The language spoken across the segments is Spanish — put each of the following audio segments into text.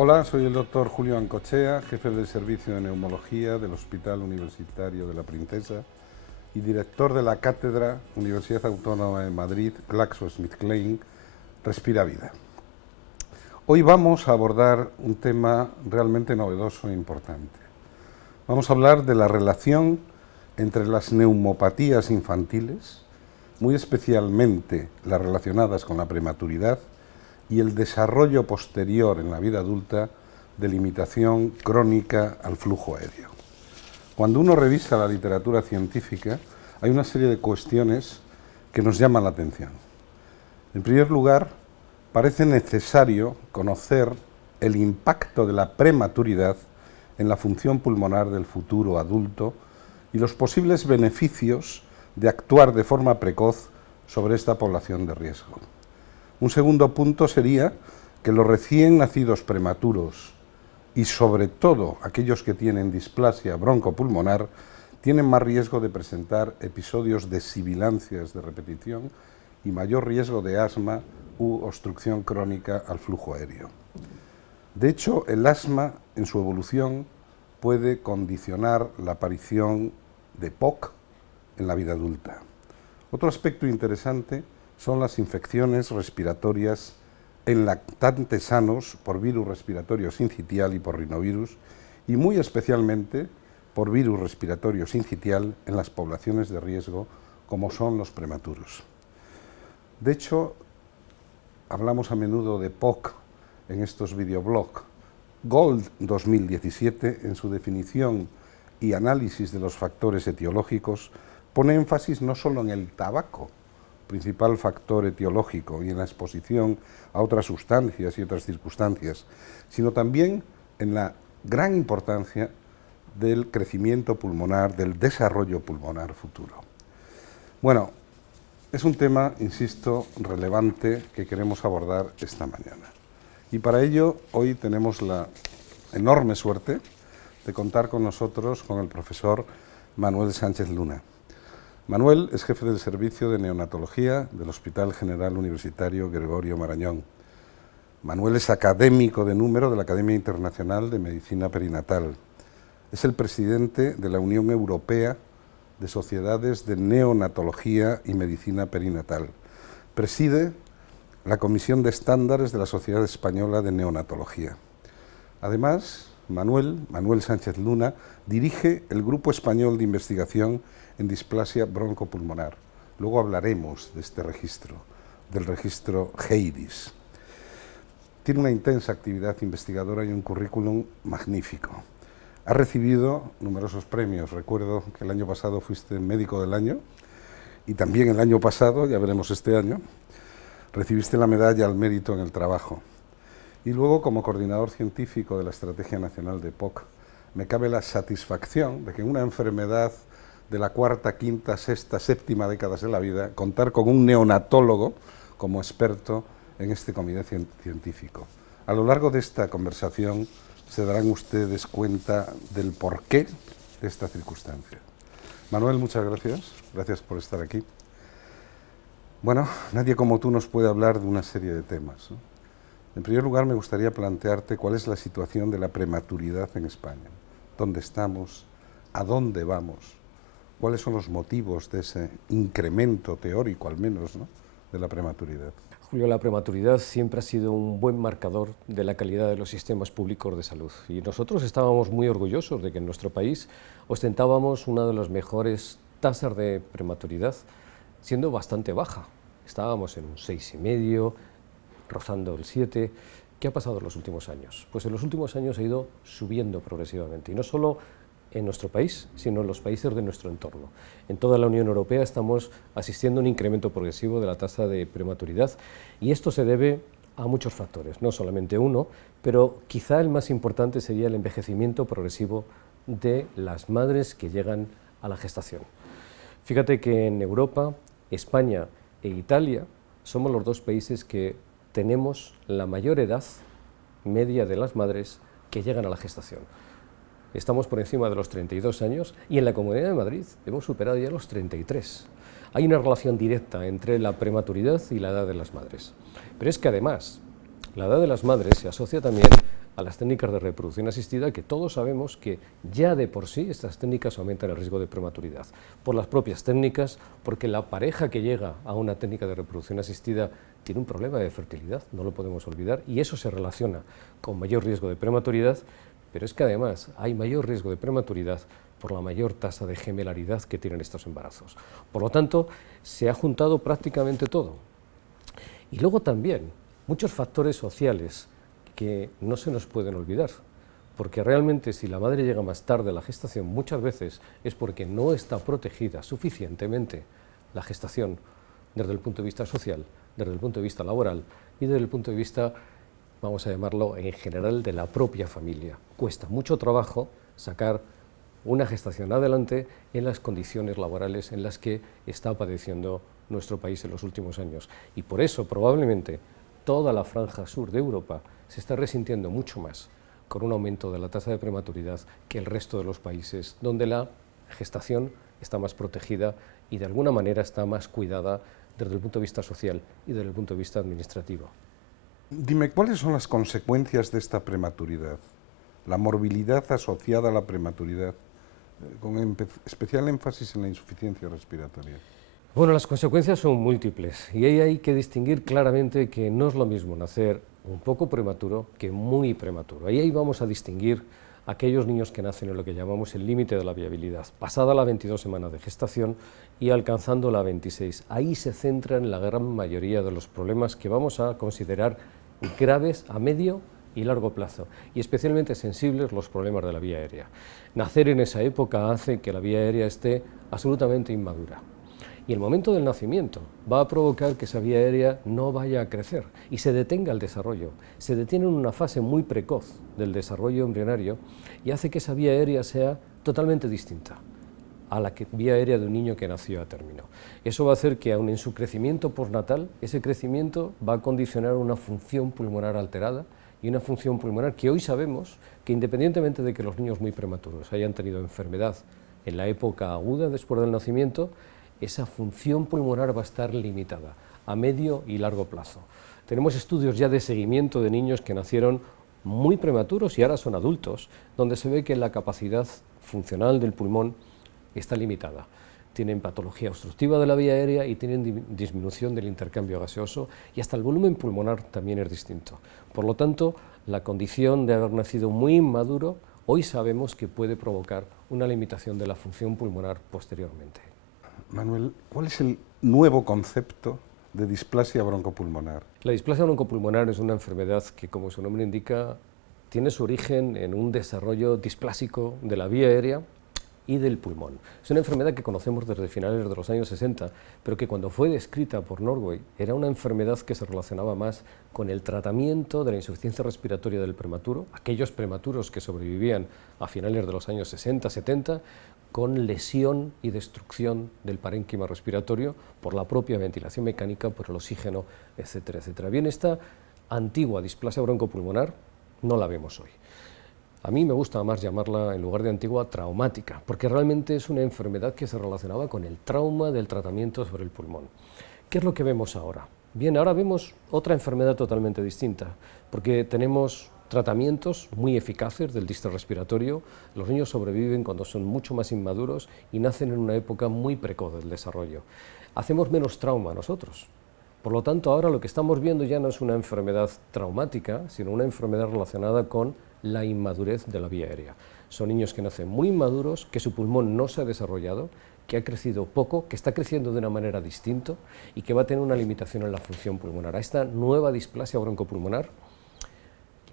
Hola, soy el doctor Julio Ancochea, jefe del Servicio de Neumología del Hospital Universitario de la Princesa y director de la Cátedra Universidad Autónoma de Madrid, GlaxoSmithKline, Respira Vida. Hoy vamos a abordar un tema realmente novedoso e importante. Vamos a hablar de la relación entre las neumopatías infantiles, muy especialmente las relacionadas con la prematuridad, y el desarrollo posterior en la vida adulta de limitación crónica al flujo aéreo. Cuando uno revisa la literatura científica, hay una serie de cuestiones que nos llaman la atención. En primer lugar, parece necesario conocer el impacto de la prematuridad en la función pulmonar del futuro adulto y los posibles beneficios de actuar de forma precoz sobre esta población de riesgo. Un segundo punto sería que los recién nacidos prematuros y sobre todo aquellos que tienen displasia broncopulmonar tienen más riesgo de presentar episodios de sibilancias de repetición y mayor riesgo de asma u obstrucción crónica al flujo aéreo. De hecho, el asma en su evolución puede condicionar la aparición de POC en la vida adulta. Otro aspecto interesante son las infecciones respiratorias en lactantes sanos por virus respiratorio sincitial y por rinovirus, y muy especialmente por virus respiratorio sincitial en las poblaciones de riesgo como son los prematuros. De hecho, hablamos a menudo de POC en estos videoblogs. Gold 2017, en su definición y análisis de los factores etiológicos, pone énfasis no solo en el tabaco, principal factor etiológico, y en la exposición a otras sustancias y otras circunstancias, sino también en la gran importancia del crecimiento pulmonar, del desarrollo pulmonar futuro. Bueno, es un tema, insisto, relevante que queremos abordar esta mañana. Y para ello, hoy tenemos la enorme suerte de contar con nosotros con el profesor Manuel Sánchez Luna. Manuel es jefe del Servicio de Neonatología del Hospital General Universitario Gregorio Marañón. Manuel es académico de número de la Academia Internacional de Medicina Perinatal. Es el presidente de la Unión Europea de Sociedades de Neonatología y Medicina Perinatal. Preside la Comisión de Estándares de la Sociedad Española de Neonatología. Además, Manuel Sánchez Luna dirige el Grupo Español de Investigación en Displasia Broncopulmonar. Luego hablaremos de este registro, del registro GEIDIS. Tiene una intensa actividad investigadora y un currículum magnífico. Ha recibido numerosos premios. Recuerdo que el año pasado fuiste médico del año y también el año pasado, ya veremos este año, recibiste la medalla al mérito en el trabajo. Y luego, como coordinador científico de la Estrategia Nacional de POC, me cabe la satisfacción de que en una enfermedad de la cuarta, quinta, sexta, séptima décadas de la vida, contar con un neonatólogo como experto en este comité científico. A lo largo de esta conversación se darán ustedes cuenta del porqué de esta circunstancia. Manuel, muchas gracias. Gracias por estar aquí. Bueno, nadie como tú nos puede hablar de una serie de temas, ¿no? En primer lugar, me gustaría plantearte cuál es la situación de la prematuridad en España. ¿Dónde estamos? ¿A dónde vamos? ¿Cuáles son los motivos de ese incremento teórico, al menos, ¿no?, de la prematuridad? Julio, la prematuridad siempre ha sido un buen marcador de la calidad de los sistemas públicos de salud. Y nosotros estábamos muy orgullosos de que en nuestro país ostentábamos una de las mejores tasas de prematuridad, siendo bastante baja. Estábamos en un 6,5, rozando el 7. ¿Qué ha pasado en los últimos años? Pues en los últimos años ha ido subiendo progresivamente, y no solo en nuestro país, sino en los países de nuestro entorno. En toda la Unión Europea estamos asistiendo a un incremento progresivo de la tasa de prematuridad, y esto se debe a muchos factores, no solamente uno, pero quizá el más importante sería el envejecimiento progresivo de las madres que llegan a la gestación. Fíjate que en Europa, España e Italia somos los dos países que tenemos la mayor edad media de las madres que llegan a la gestación. Estamos por encima de los 32 años y en la Comunidad de Madrid hemos superado ya los 33. Hay una relación directa entre la prematuridad y la edad de las madres. Pero es que además, la edad de las madres se asocia también a las técnicas de reproducción asistida, que todos sabemos que ya de por sí estas técnicas aumentan el riesgo de prematuridad, por las propias técnicas, porque la pareja que llega a una técnica de reproducción asistida tiene un problema de fertilidad, no lo podemos olvidar, y eso se relaciona con mayor riesgo de prematuridad, pero es que además hay mayor riesgo de prematuridad por la mayor tasa de gemelaridad que tienen estos embarazos. Por lo tanto, se ha juntado prácticamente todo. Y luego también muchos factores sociales que no se nos pueden olvidar, porque realmente si la madre llega más tarde a la gestación, muchas veces es porque no está protegida suficientemente la gestación desde el punto de vista social, desde el punto de vista laboral y desde el punto de vista, vamos a llamarlo en general, de la propia familia. Cuesta mucho trabajo sacar una gestación adelante en las condiciones laborales en las que está padeciendo nuestro país en los últimos años. Y por eso probablemente toda la franja sur de Europa se está resintiendo mucho más con un aumento de la tasa de prematuridad que el resto de los países, donde la gestación está más protegida y de alguna manera está más cuidada desde el punto de vista social y desde el punto de vista administrativo. Dime, ¿cuáles son las consecuencias de esta prematuridad? La morbilidad asociada a la prematuridad, con especial énfasis en la insuficiencia respiratoria. Bueno, las consecuencias son múltiples y ahí hay que distinguir claramente que no es lo mismo nacer un poco prematuro que muy prematuro. Ahí vamos a distinguir aquellos niños que nacen en lo que llamamos el límite de la viabilidad, pasada la 22 semanas de gestación y alcanzando la 26. Ahí se centran la gran mayoría de los problemas que vamos a considerar graves a medio y largo plazo, y especialmente sensibles los problemas de la vía aérea. Nacer en esa época hace que la vía aérea esté absolutamente inmadura. Y el momento del nacimiento va a provocar que esa vía aérea no vaya a crecer y se detenga el desarrollo. Se detiene en una fase muy precoz del desarrollo embrionario y hace que esa vía aérea sea totalmente distinta a la vía aérea de un niño que nació a término. Eso va a hacer que aun en su crecimiento postnatal, ese crecimiento va a condicionar una función pulmonar alterada y una función pulmonar que hoy sabemos que independientemente de que los niños muy prematuros hayan tenido enfermedad en la época aguda después del nacimiento, esa función pulmonar va a estar limitada a medio y largo plazo. Tenemos estudios ya de seguimiento de niños que nacieron muy prematuros y ahora son adultos, donde se ve que la capacidad funcional del pulmón está limitada. Tienen patología obstructiva de la vía aérea y tienen disminución del intercambio gaseoso y hasta el volumen pulmonar también es distinto. Por lo tanto, la condición de haber nacido muy inmaduro, hoy sabemos que puede provocar una limitación de la función pulmonar posteriormente. Manuel, ¿cuál es el nuevo concepto de displasia broncopulmonar? La displasia broncopulmonar es una enfermedad que, como su nombre indica, tiene su origen en un desarrollo displásico de la vía aérea y del pulmón. Es una enfermedad que conocemos desde finales de los años 60, pero que cuando fue descrita por Norway era una enfermedad que se relacionaba más con el tratamiento de la insuficiencia respiratoria del prematuro, aquellos prematuros que sobrevivían a finales de los años 60, 70, con lesión y destrucción del parénquima respiratorio por la propia ventilación mecánica, por el oxígeno, etcétera, etcétera. Bien, esta antigua displasia broncopulmonar no la vemos hoy. A mí me gusta más llamarla, en lugar de antigua, traumática, porque realmente es una enfermedad que se relacionaba con el trauma del tratamiento sobre el pulmón. ¿Qué es lo que vemos ahora? Bien, ahora vemos otra enfermedad totalmente distinta, porque tenemos tratamientos muy eficaces del distrés respiratorio. Los niños sobreviven cuando son mucho más inmaduros y nacen en una época muy precoz del desarrollo. Hacemos menos trauma nosotros. Por lo tanto, ahora lo que estamos viendo ya no es una enfermedad traumática, sino una enfermedad relacionada con la inmadurez de la vía aérea. Son niños que nacen muy inmaduros, que su pulmón no se ha desarrollado, que ha crecido poco, que está creciendo de una manera distinta y que va a tener una limitación en la función pulmonar. A esta nueva displasia broncopulmonar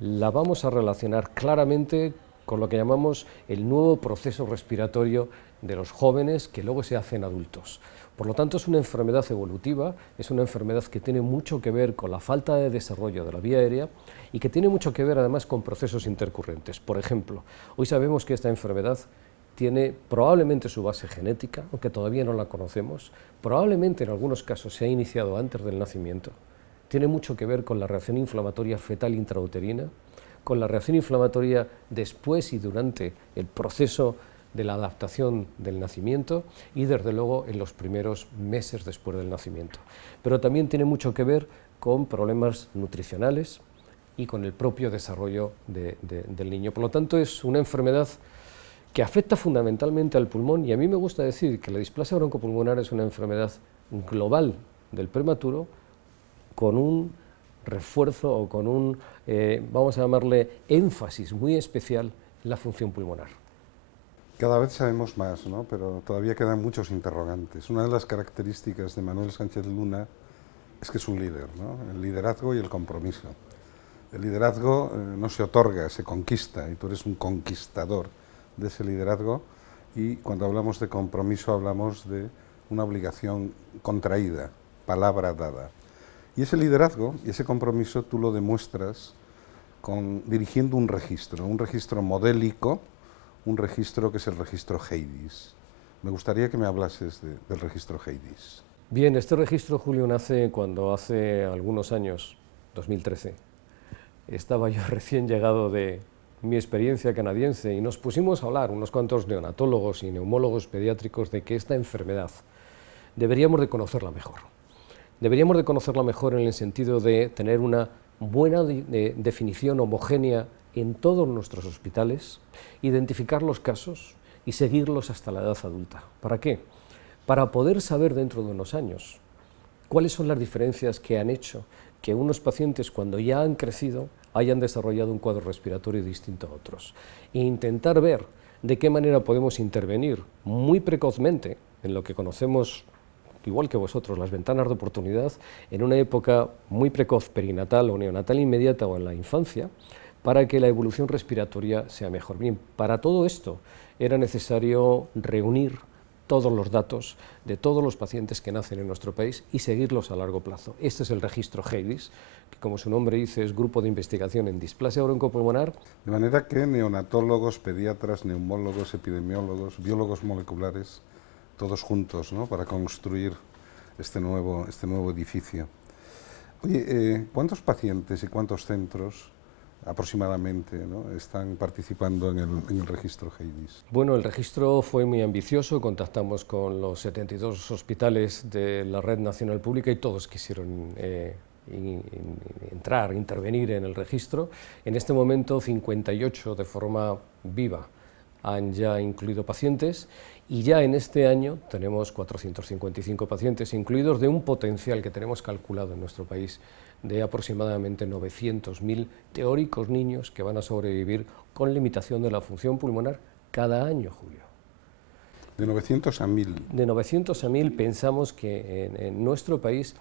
la vamos a relacionar claramente con lo que llamamos el nuevo proceso respiratorio de los jóvenes que luego se hacen adultos. Por lo tanto, es una enfermedad evolutiva, es una enfermedad que tiene mucho que ver con la falta de desarrollo de la vía aérea y que tiene mucho que ver además con procesos intercurrentes. Por ejemplo, hoy sabemos que esta enfermedad tiene probablemente su base genética, aunque todavía no la conocemos, probablemente en algunos casos se ha iniciado antes del nacimiento. Tiene mucho que ver con la reacción inflamatoria fetal intrauterina, con la reacción inflamatoria después y durante el proceso de la adaptación del nacimiento y desde luego en los primeros meses después del nacimiento. Pero también tiene mucho que ver con problemas nutricionales, y con el propio desarrollo del niño. Por lo tanto, es una enfermedad que afecta fundamentalmente al pulmón, y a mí me gusta decir que la displasia broncopulmonar es una enfermedad global del prematuro con un refuerzo o con un, vamos a llamarle, énfasis muy especial en la función pulmonar. Cada vez sabemos más, ¿no? Pero todavía quedan muchos interrogantes. Una de las características de Manuel Sánchez Luna es que es un líder, ¿no? El liderazgo y el compromiso. El liderazgo no se otorga, se conquista, y tú eres un conquistador de ese liderazgo, y cuando hablamos de compromiso hablamos de una obligación contraída, palabra dada. Y ese liderazgo y ese compromiso tú lo demuestras dirigiendo un registro modélico, un registro que es el registro HEIDIS. Me gustaría que me hablases del registro HEIDIS. Bien, este registro, Julio, nace cuando hace algunos años, 2013, estaba yo recién llegado de mi experiencia canadiense y nos pusimos a hablar, unos cuantos neonatólogos y neumólogos pediátricos, de que esta enfermedad deberíamos de conocerla mejor. Deberíamos de conocerla mejor en el sentido de tener una buena definición homogénea en todos nuestros hospitales, identificar los casos y seguirlos hasta la edad adulta. ¿Para qué? Para poder saber dentro de unos años cuáles son las diferencias que han hecho que unos pacientes, cuando ya han crecido, hayan desarrollado un cuadro respiratorio distinto a otros. E intentar ver de qué manera podemos intervenir muy precozmente en lo que conocemos, igual que vosotros, las ventanas de oportunidad, en una época muy precoz, perinatal o neonatal inmediata o en la infancia, para que la evolución respiratoria sea mejor. Bien, para todo esto era necesario reunir todos los datos de todos los pacientes que nacen en nuestro país y seguirlos a largo plazo. Este es el registro HEIDIS, que como su nombre dice es Grupo de Investigación en Displasia Broncopulmonar. De manera que neonatólogos, pediatras, neumólogos, epidemiólogos, biólogos moleculares, todos juntos, ¿no?, para construir este nuevo edificio. Oye, ¿cuántos pacientes y cuántos centros aproximadamente, ¿no?, están participando en el registro HEIDIS? Bueno, el registro fue muy ambicioso, contactamos con los 72 hospitales de la Red Nacional Pública y todos quisieron intervenir en el registro. En este momento 58 de forma viva han ya incluido pacientes y ya en este año tenemos 455 pacientes incluidos, de un potencial que tenemos calculado en nuestro país de aproximadamente 900.000 teóricos niños que van a sobrevivir con limitación de la función pulmonar cada año, Julio. De 900 a 1000. De 900 a 1000 pensamos que en nuestro país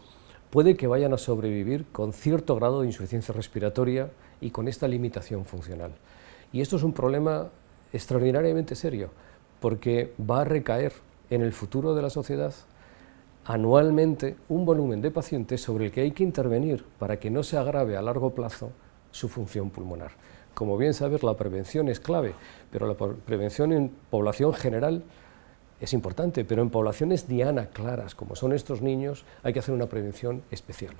puede que vayan a sobrevivir con cierto grado de insuficiencia respiratoria y con esta limitación funcional. Y esto es un problema extraordinariamente serio, porque va a recaer en el futuro de la sociedad anualmente un volumen de pacientes sobre el que hay que intervenir para que no se agrave a largo plazo su función pulmonar. Como bien sabes, la prevención es clave, pero la prevención en población general es importante, pero en poblaciones diana claras, como son estos niños, hay que hacer una prevención especial.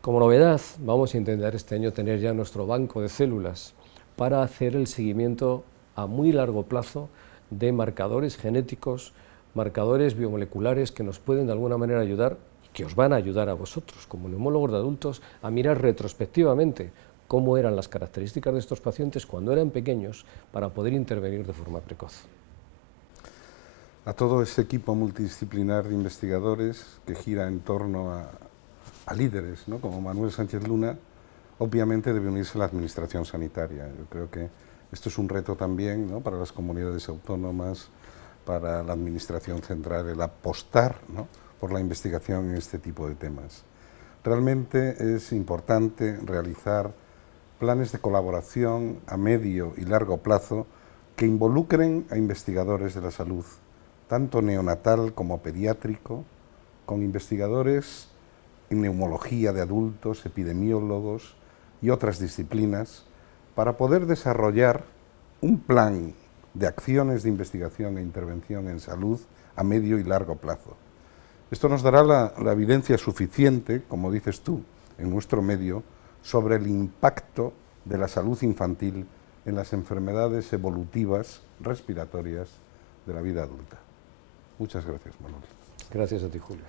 Como novedad, vamos a intentar este año tener ya nuestro banco de células para hacer el seguimiento a muy largo plazo de marcadores genéticos, marcadores biomoleculares que nos pueden de alguna manera ayudar y que os van a ayudar a vosotros, como neumólogos de adultos, a mirar retrospectivamente cómo eran las características de estos pacientes cuando eran pequeños para poder intervenir de forma precoz. A todo ese equipo multidisciplinar de investigadores que gira en torno a líderes, ¿no?, como Manuel Sánchez Luna, obviamente debe unirse la administración sanitaria. Yo creo que esto es un reto también, ¿no?, para las comunidades autónomas, para la administración central, el apostar, ¿no?, por la investigación en este tipo de temas. Realmente es importante realizar planes de colaboración a medio y largo plazo que involucren a investigadores de la salud, tanto neonatal como pediátrico, con investigadores en neumología de adultos, epidemiólogos y otras disciplinas, para poder desarrollar un plan de acciones de investigación e intervención en salud a medio y largo plazo. Esto nos dará la evidencia suficiente, como dices tú, en nuestro medio, sobre el impacto de la salud infantil en las enfermedades evolutivas respiratorias de la vida adulta. Muchas gracias, Manuel. Gracias a ti, Julio.